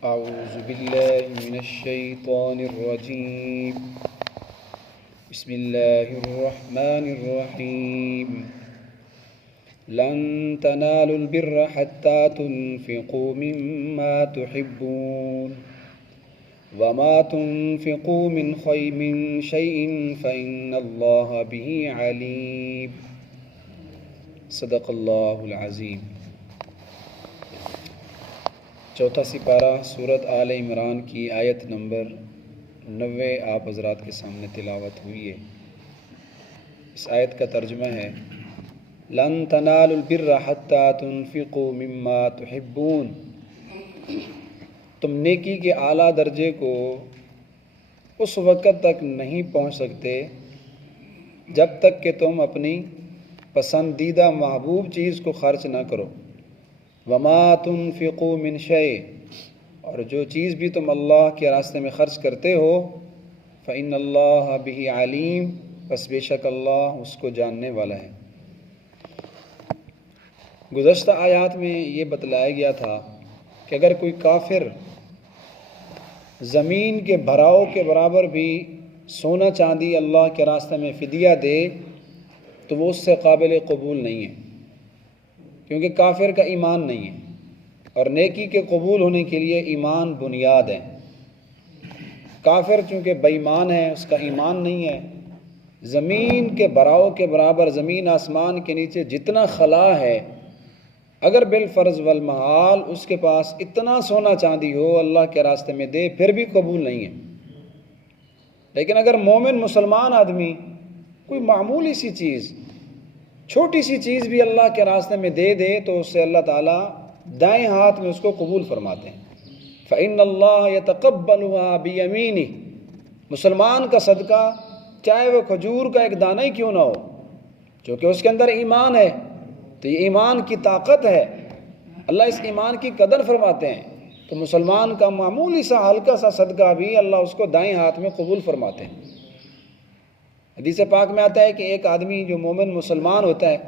اعوذ باللہ من الشیطان الرجیم بسم اللہ الرحمن الرحیم لن تنالوا البر حتى تنفقوا مما تحبون وما تنفقوا من خير شيء فإن الله به عليم صدق اللہ العظیم۔ چوتھا سپارہ سورۃ آل عمران کی آیت نمبر 90 آپ حضرات کے سامنے تلاوت ہوئی ہے۔ اس آیت کا ترجمہ ہے لن تنالوا البر حتى تنفقوا مما تحبون، تم نیکی کے اعلیٰ درجے کو اس وقت تک نہیں پہنچ سکتے جب تک کہ تم اپنی پسندیدہ محبوب چیز کو خرچ نہ کرو۔ وما تنفقوا من شیء، اور جو چیز بھی تم اللہ کے راستے میں خرچ کرتے ہو فإن اللہ بہ علیم، بس بے شک اللہ اس کو جاننے والا ہے۔ گزشتہ آیات میں یہ بتلایا گیا تھا کہ اگر کوئی کافر زمین کے بھراؤ کے برابر بھی سونا چاندی اللہ کے راستے میں فدیہ دے تو وہ اس سے قابل قبول نہیں ہے، کیونکہ کافر کا ایمان نہیں ہے، اور نیکی کے قبول ہونے کے لیے ایمان بنیاد ہے۔ کافر چونکہ بے ایمان ہے، اس کا ایمان نہیں ہے، زمین کے بھراؤ کے برابر، زمین آسمان کے نیچے جتنا خلا ہے، اگر بالفرض والمحال اس کے پاس اتنا سونا چاندی ہو اللہ کے راستے میں دے پھر بھی قبول نہیں ہے۔ لیکن اگر مومن مسلمان آدمی کوئی معمولی سی چیز، چھوٹی سی چیز بھی اللہ کے راستے میں دے دے تو اس سے اللہ تعالیٰ دائیں ہاتھ میں اس کو قبول فرماتے ہیں۔ فإن اللہ یتقبلها بیمینہ، مسلمان کا صدقہ چاہے وہ کھجور کا ایک دانہ ہی کیوں نہ ہو، چونکہ اس کے اندر ایمان ہے، تو یہ ایمان کی طاقت ہے، اللہ اس ایمان کی قدر فرماتے ہیں، تو مسلمان کا معمولی سا ہلکا سا صدقہ بھی اللہ اس کو دائیں ہاتھ میں قبول فرماتے ہیں۔ حدیث پاک میں آتا ہے کہ ایک آدمی جو مومن مسلمان ہوتا ہے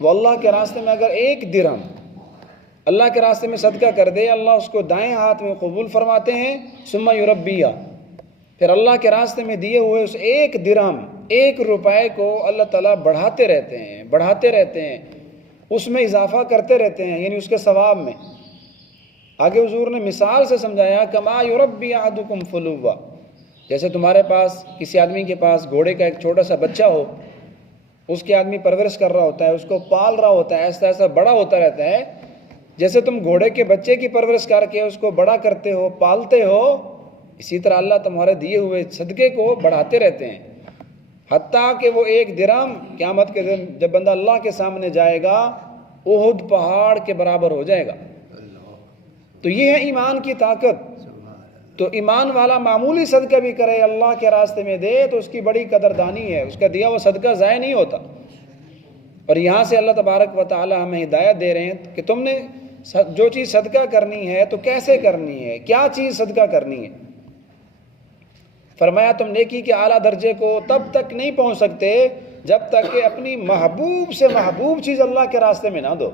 وہ اللہ کے راستے میں اگر 1 درہم اللہ کے راستے میں صدقہ کر دے، اللہ اس کو دائیں ہاتھ میں قبول فرماتے ہیں۔ ثم یربیہ، پھر اللہ کے راستے میں دیے ہوئے اس 1 درہم، 1 روپے کو اللہ تعالیٰ بڑھاتے رہتے ہیں، بڑھاتے رہتے ہیں، اس میں اضافہ کرتے رہتے ہیں، یعنی اس کے ثواب میں۔ آگے حضور نے مثال سے سمجھایا کما یربی احدکم فلوا، جیسے تمہارے پاس کسی آدمی کے پاس گھوڑے کا ایک چھوٹا سا بچہ ہو، اس کے آدمی پرورش کر رہا ہوتا ہے، اس کو پال رہا ہوتا ہے، ایسا ایسا بڑا ہوتا رہتا ہے۔ جیسے تم گھوڑے کے بچے کی پرورش کر کے اس کو بڑا کرتے ہو، پالتے ہو، اسی طرح اللہ تمہارے دیے ہوئے صدقے کو بڑھاتے رہتے ہیں، حتیٰ کہ وہ 1 درہم قیامت کے دن جب بندہ اللہ کے سامنے جائے گا احد پہاڑ کے برابر ہو جائے گا۔ تو یہ ہے ایمان کی طاقت۔ تو ایمان والا معمولی صدقہ بھی کرے، اللہ کے راستے میں دے تو اس کی بڑی قدردانی ہے، اس کا دیا وہ صدقہ ضائع نہیں ہوتا۔ اور یہاں سے اللہ تبارک و تعالی ہمیں ہدایت دے رہے ہیں کہ تم نے جو چیز صدقہ کرنی ہے تو کیسے کرنی ہے، کیا چیز صدقہ کرنی ہے۔ فرمایا تم نیکی کے اعلیٰ درجے کو تب تک نہیں پہنچ سکتے جب تک کہ اپنی محبوب سے محبوب چیز اللہ کے راستے میں نہ دو۔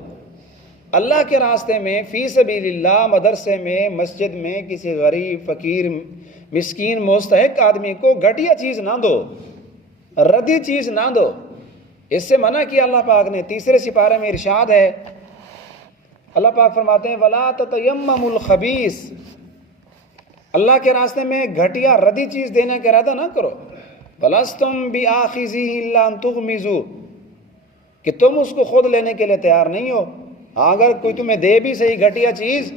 اللہ کے راستے میں فی سبیل اللہ، مدرسے میں، مسجد میں کسی غریب، فقیر، مسکین، مستحق آدمی کو گھٹیا چیز نہ دو، ردی چیز نہ دو۔ اس سے منع کیا اللہ پاک نے۔ تیسرے سپارے میں ارشاد ہے، اللہ پاک فرماتے ہیں وَلَا تَتَيَمَّمُوا الْخَبِيثَ، اللہ کے راستے میں گھٹیا ردی چیز دینے کا ارادہ نہ کرو۔ وَلَسْتُمْ بِآخِذِهِ إِلَّا أَن تُغْمِضُوا، کہ تم اس کو خود لینے کے لیے تیار نہیں ہو۔ اگر کوئی تمہیں دے بھی صحیح گھٹیا چیز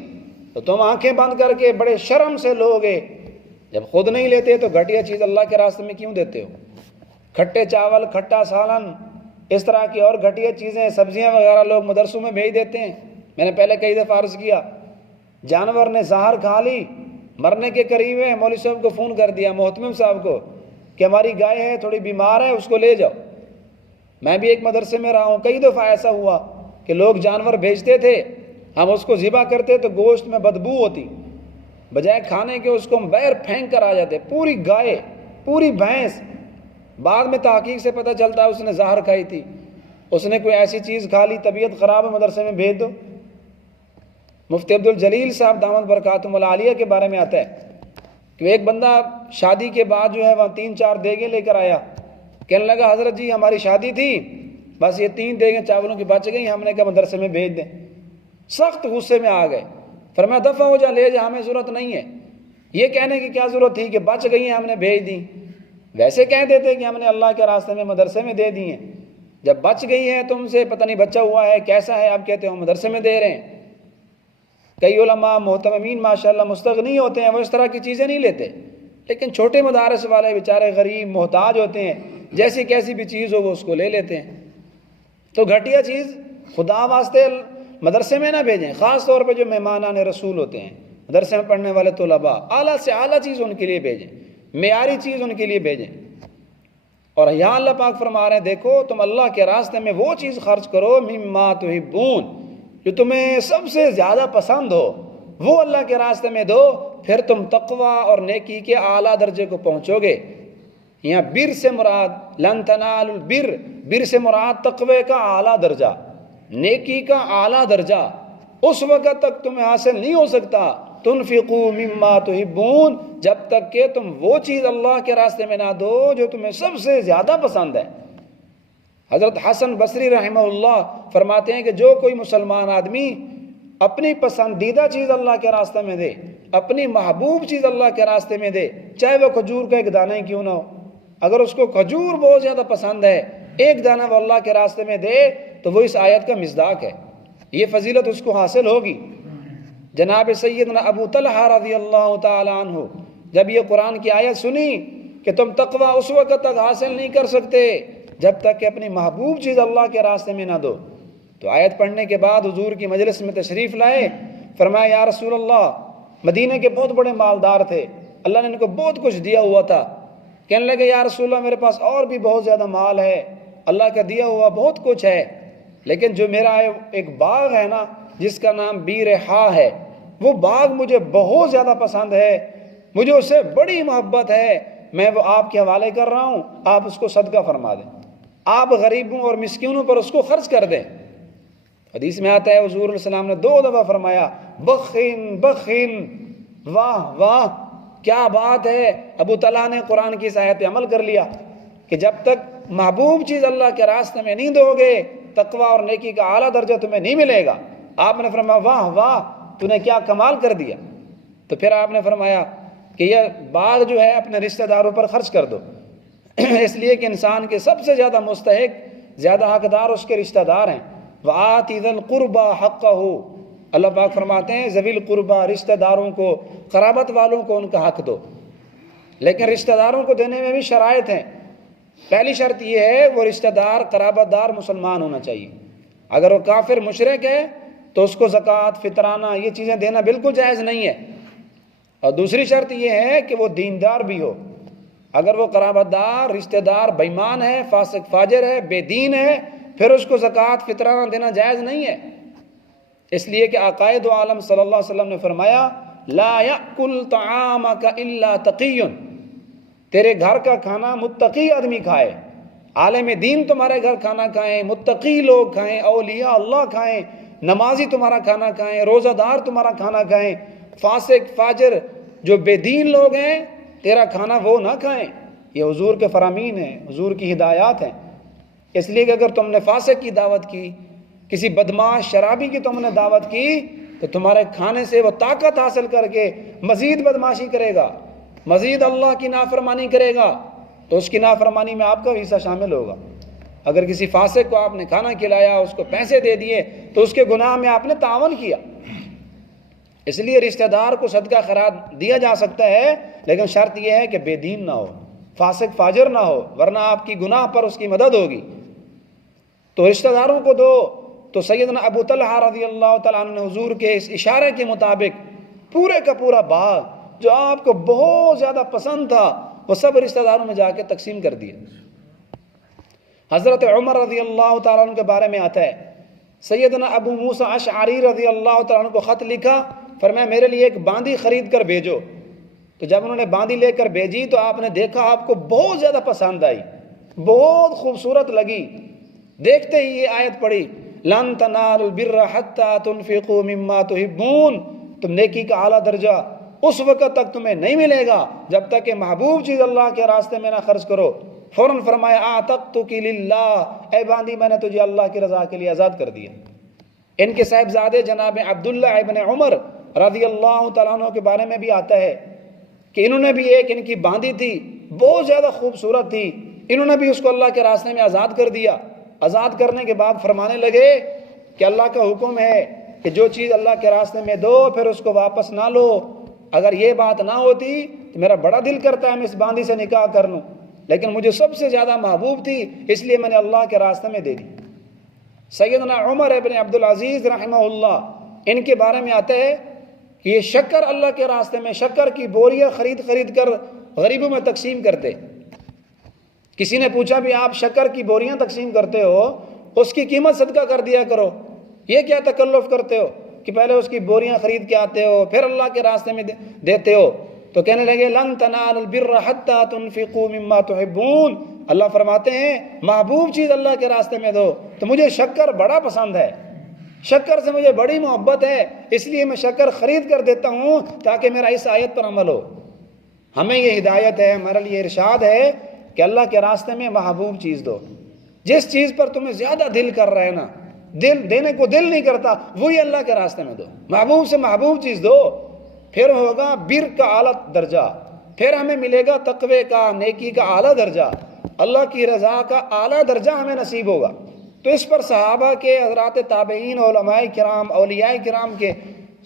تو تم آنکھیں بند کر کے بڑے شرم سے لوگے، جب خود نہیں لیتے تو گھٹیا چیز اللہ کے راستے میں کیوں دیتے ہو؟ کھٹے چاول، کھٹا سالن، اس طرح کی اور گھٹیا چیزیں، سبزیاں وغیرہ لوگ مدرسوں میں بھیج دیتے ہیں۔ میں نے پہلے کئی دفعہ عرض کیا، جانور نے زہر کھا لی، مرنے کے قریب ہے، مولوی صاحب کو فون کر دیا، محتمم صاحب کو، کہ ہماری گائے ہے تھوڑی بیمار ہے، اس کو لے جاؤ۔ میں بھی ایک مدرسے میں رہا ہوں، کئی دفعہ ایسا ہوا کہ لوگ جانور بھیجتے تھے، ہم اس کو ذبح کرتے تو گوشت میں بدبو ہوتی، بجائے کھانے کے اس کو ہم باہر پھینک کر آ جاتے، پوری گائے، پوری بھینس۔ بعد میں تحقیق سے پتہ چلتا ہے اس نے زہر کھائی تھی، اس نے کوئی ایسی چیز کھا لی، طبیعت خراب ہے، مدرسے میں بھیج دو۔ مفتی عبدالجلیل صاحب دامت برکاتہم العالیہ کے بارے میں آتا ہے کہ ایک بندہ شادی کے بعد جو ہے وہاں 3-4 دیگیں لے کر آیا، کہنے لگا حضرت جی ہماری شادی تھی، بس یہ 3 دیگیں چاولوں کی بچ گئی، ہم نے کہا مدرسے میں بھیج دیں۔ سخت غصے میں آ گئے، فرمایا دفع ہو جا، لے جا، ہمیں ضرورت نہیں ہے، یہ کہنے کی کیا ضرورت تھی کہ بچ گئی ہیں ہم نے بھیج دیں، ویسے کہہ دیتے کہ ہم نے اللہ کے راستے میں مدرسے میں دے دی ہیں، جب بچ گئی ہیں تم سے پتہ نہیں بچہ ہوا ہے کیسا ہے، آپ کہتے ہو مدرسے میں دے رہے ہیں۔ کئی علماء محتممین ماشاءاللہ مستغنی ہوتے ہیں، وہ اس طرح کی چیزیں نہیں لیتے، لیکن چھوٹے مدارس والے بیچارے غریب محتاج ہوتے ہیں، جیسی کیسی بھی چیز ہو وہ اس کو لے لیتے ہیں۔ تو گھٹیا چیز خدا واسطے مدرسے میں نہ بھیجیں، خاص طور پہ جو مہمانان رسول ہوتے ہیں، مدرسے میں پڑھنے والے طلباء، اعلیٰ سے اعلیٰ چیز ان کے لیے بھیجیں، معیاری چیز ان کے لیے بھیجیں۔ اور یہاں اللہ پاک فرما رہے ہیں دیکھو تم اللہ کے راستے میں وہ چیز خرچ کرو مما تحبون، جو تمہیں سب سے زیادہ پسند ہو، وہ اللہ کے راستے میں دو، پھر تم تقوی اور نیکی کے اعلیٰ درجے کو پہنچو گے۔ یہاں بر سے مراد لن تنالوا البر، بر سے مراد تقوی کا اعلیٰ درجہ، نیکی کا اعلیٰ درجہ اس وقت تک تمہیں حاصل نہیں ہو سکتا تنفقوا مما تحبون، جب تک کہ تم وہ چیز اللہ کے راستے میں نہ دو جو تمہیں سب سے زیادہ پسند ہے۔ حضرت حسن بصری رحمہ اللہ فرماتے ہیں کہ جو کوئی مسلمان آدمی اپنی پسندیدہ چیز اللہ کے راستے میں دے، اپنی محبوب چیز اللہ کے راستے میں دے، چاہے وہ کھجور کا ایک دانہ ہی کیوں نہ ہو، اگر اس کو کھجور بہت زیادہ پسند ہے، ایک دانہ وہ اللہ کے راستے میں دے تو وہ اس آیت کا مصداق ہے، یہ فضیلت اس کو حاصل ہوگی۔ جناب سیدنا ابو طلحہ رضی اللہ تعالی عنہ جب یہ قرآن کی آیت سنی کہ تم تقوی اس وقت تک حاصل نہیں کر سکتے جب تک کہ اپنی محبوب چیز اللہ کے راستے میں نہ دو، تو آیت پڑھنے کے بعد حضور کی مجلس میں تشریف لائے، فرمایا یا رسول اللہ، مدینہ کے بہت بڑے مالدار تھے، اللہ نے ان کو بہت کچھ دیا ہوا تھا، کہنے لگے یا رسول اللہ میرے پاس اور بھی بہت زیادہ مال ہے، اللہ کا دیا ہوا بہت کچھ ہے، لیکن جو میرا ایک باغ ہے نا جس کا نام بیرحا ہے، وہ باغ مجھے بہت زیادہ پسند ہے، مجھے اس سے بڑی محبت ہے، میں وہ آپ کے حوالے کر رہا ہوں، آپ اس کو صدقہ فرما دیں، آپ غریبوں اور مسکینوں پر اس کو خرچ کر دیں۔ حدیث میں آتا ہے حضور علیہ السلام نے 2 دفعہ فرمایا بخن بخن، واہ واہ کیا بات ہے۔ ابو طلحہ نے قرآن کی اس آیت پہ عمل کر لیا کہ جب تک محبوب چیز اللہ کے راستے میں نہیں دو گے تقوی اور نیکی کا اعلیٰ درجہ تمہیں نہیں ملے گا۔ آپ نے فرمایا واہ واہ تو نے کیا کمال کر دیا۔ تو پھر آپ نے فرمایا کہ یہ باغ جو ہے اپنے رشتہ داروں پر خرچ کر دو، اس لیے کہ انسان کے سب سے زیادہ مستحق، زیادہ حقدار اس کے رشتہ دار ہیں۔ وَآتِ ذَا الْقُرْبَى حَقَّهُ، اللہ پاک فرماتے ہیں ذوی القربہ، رشتہ داروں کو، قرابت والوں کو ان کا حق دو، لیکن رشتہ داروں کو دینے میں بھی شرائط ہیں۔ پہلی شرط یہ ہے وہ رشتہ دار قرابت دار مسلمان ہونا چاہیے، اگر وہ کافر مشرک ہے تو اس کو زکوٰۃ، فطرانہ یہ چیزیں دینا بالکل جائز نہیں ہے۔ اور دوسری شرط یہ ہے کہ وہ دیندار بھی ہو، اگر وہ قرابت دار رشتہ دار بے ایمان ہے، فاسق فاجر ہے، بے دین ہے، پھر اس کو زکوٰۃ فطرانہ دینا جائز نہیں ہے، اس لیے کہ عقائد عالم صلی اللہ علیہ وسلم نے فرمایا لا یأکل طعامک الا تقی، تیرے گھر کا کھانا متقی آدمی کھائے، عالم دین تمہارے گھر کھانا کھائیں، متقی لوگ کھائیں، اولیاء اللہ کھائیں، نمازی تمہارا کھانا کھائیں، روزہ دار تمہارا کھانا کھائیں، فاسق فاجر جو بے دین لوگ ہیں تیرا کھانا وہ نہ کھائیں۔ یہ حضور کے فرامین ہیں، حضور کی ہدایات ہیں۔ اس لیے کہ اگر تم نے فاسق کی دعوت کی، کسی بدماش شرابی کی تم نے دعوت کی، تو تمہارے کھانے سے وہ طاقت حاصل کر کے مزید بدماشی کرے گا، مزید اللہ کی نافرمانی کرے گا، تو اس کی نافرمانی میں آپ کا بھی حصہ شامل ہوگا۔ اگر کسی فاسق کو آپ نے کھانا کھلایا، اس کو پیسے دے دیے، تو اس کے گناہ میں آپ نے تعاون کیا۔ اس لیے رشتہ دار کو صدقہ خیرات دیا جا سکتا ہے، لیکن شرط یہ ہے کہ بے دین نہ ہو، فاسق فاجر نہ ہو، ورنہ آپ کی گناہ پر اس کی مدد ہوگی۔ تو رشتہ داروں کو دو۔ تو سیدنا ابو طلحہ رضی اللہ تعالیٰ عنہ نے حضور کے اس اشارے کے مطابق پورے کا پورا باغ جو آپ کو بہت زیادہ پسند تھا وہ سب رشتہ داروں میں جا کے تقسیم کر دیا۔ حضرت عمر رضی اللہ تعالیٰ عنہ کے بارے میں آتا ہے سیدنا ابو موسیٰ اشعری رضی اللہ تعالیٰ عنہ کو خط لکھا، فرمایا میرے لیے ایک باندی خرید کر بھیجو۔ تو جب انہوں نے باندی لے کر بھیجی تو آپ نے دیکھا آپ کو بہت زیادہ پسند آئی، بہت خوبصورت لگی۔ دیکھتے ہی یہ آیت پڑھی لن تنالوا البر حتى تنفقوا مما تحبون، تم نیکی کا اعلیٰ درجہ اس وقت تک تمہیں نہیں ملے گا جب تک کہ محبوب چیز اللہ کے راستے میں نہ خرچ کرو۔ فوراً فرمایا اعتقتک للہ، اے باندی میں نے تجھے اللہ کی رضا کے لیے آزاد کر دیا۔ ان کے صاحبزادے جناب عبداللہ ابن عمر رضی اللہ تعالیٰ عنہ کے بارے میں بھی آتا ہے کہ انہوں نے بھی ایک ان کی باندی تھی، بہت زیادہ خوبصورت تھی، انہوں نے بھی اس کو اللہ کے راستے میں آزاد کر دیا۔ آزاد کرنے کے بعد فرمانے لگے کہ اللہ کا حکم ہے کہ جو چیز اللہ کے راستے میں دو پھر اس کو واپس نہ لو۔ اگر یہ بات نہ ہوتی تو میرا بڑا دل کرتا ہے میں اس باندی سے نکاح کر لوں، لیکن مجھے سب سے زیادہ محبوب تھی اس لیے میں نے اللہ کے راستے میں دے دی۔ سیدنا عمر ابن عبدالعزیز رحمہ اللہ، ان کے بارے میں آتا ہے کہ یہ شکر اللہ کے راستے میں شکر کی بوریاں خرید کر غریبوں میں تقسیم کرتے۔ کسی نے پوچھا بھی آپ شکر کی بوریاں تقسیم کرتے ہو، اس کی قیمت صدقہ کر دیا کرو، یہ کیا تکلف کرتے ہو کہ پہلے اس کی بوریاں خرید کے آتے ہو پھر اللہ کے راستے میں دیتے ہو؟ تو کہنے لگے لن تنالوا البر حتى تنفقوا مما تحبون، اللہ فرماتے ہیں محبوب چیز اللہ کے راستے میں دو۔ تو مجھے شکر بڑا پسند ہے، شکر سے مجھے بڑی محبت ہے، اس لیے میں شکر خرید کر دیتا ہوں تاکہ میرا اس آیت پر عمل ہو۔ ہمیں یہ ہدایت ہے، ہمارے لیے ارشاد ہے کہ اللہ کے راستے میں محبوب چیز دو۔ جس چیز پر تمہیں زیادہ دل کر رہا ہے نا، دل دینے کو دل نہیں کرتا، وہی اللہ کے راستے میں دو۔ محبوب سے محبوب چیز دو، پھر ہوگا بر کا اعلیٰ درجہ، پھر ہمیں ملے گا تقوی کا، نیکی کا اعلیٰ درجہ، اللہ کی رضا کا اعلیٰ درجہ ہمیں نصیب ہوگا۔ تو اس پر صحابہ کے، حضرات تابعین، علماء کرام، اولیاء کرام کے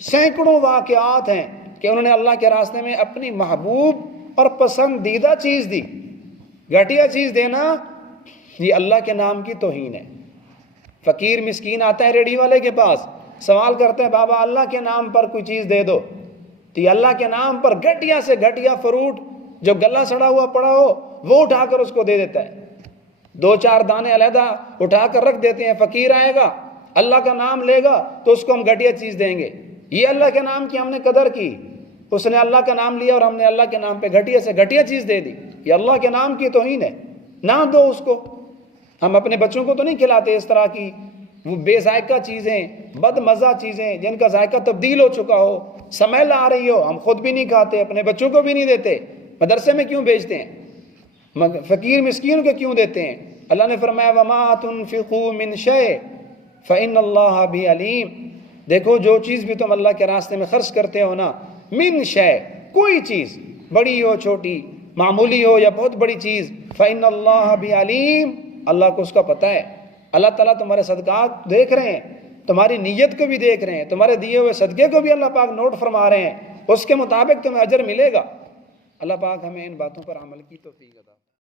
سینکڑوں واقعات ہیں کہ انہوں نے اللہ کے راستے میں اپنی محبوب اور پسندیدہ چیز دی۔ گھٹیا چیز دینا یہ اللہ کے نام کی توہین ہے۔ فقیر مسکین آتا ہے ریڈی والے کے پاس، سوال کرتے ہیں بابا اللہ کے نام پر کوئی چیز دے دو، تو یہ اللہ کے نام پر گھٹیا سے گھٹیا فروٹ جو گلا سڑا ہوا پڑا ہو وہ اٹھا کر اس کو دے دیتا ہے، 2-4 دانے علیحدہ اٹھا کر رکھ دیتے ہیں۔ فقیر آئے گا اللہ کا نام لے گا تو اس کو ہم گھٹیا چیز دیں گے۔ یہ اللہ کے نام کی ہم نے قدر کی، اس نے اللہ کا نام لیا اور ہم نے اللہ کے نام پہ گھٹیا سے گھٹیا چیز دے دی، یہ اللہ کے نام کی توہین ہے، نہ دو اس کو۔ ہم اپنے بچوں کو تو نہیں کھلاتے اس طرح کی وہ بے ذائقہ چیزیں، بد مزہ چیزیں جن کا ذائقہ تبدیل ہو چکا ہو، سمیل آ رہی ہو، ہم خود بھی نہیں کھاتے، اپنے بچوں کو بھی نہیں دیتے۔ مدرسے میں کیوں بیچتے ہیں؟ فقیر مسکین کو کیوں دیتے ہیں؟ اللہ نے فرمایا وَمَا تُنْفِقُوا مِنْ شَيْءٍ فَإِنَّ اللَّهَ بِهِ عَلِيمٌ، دیکھو جو چیز بھی تم اللہ کے راستے میں خرچ کرتے ہو نا، من شے، کوئی چیز بڑی ہو چھوٹی، معمولی ہو یا بہت بڑی چیز، فَإِنَّ اللَّهَ بِهِ عَلِيمٌ، اللہ کو اس کا پتہ ہے۔ اللہ تعالیٰ تمہارے صدقات دیکھ رہے ہیں، تمہاری نیت کو بھی دیکھ رہے ہیں، تمہارے دیے ہوئے صدقے کو بھی اللہ پاک نوٹ فرما رہے ہیں، اس کے مطابق تمہیں اجر ملے گا۔ اللہ پاک ہمیں ان باتوں پر عمل کی توفیق عطا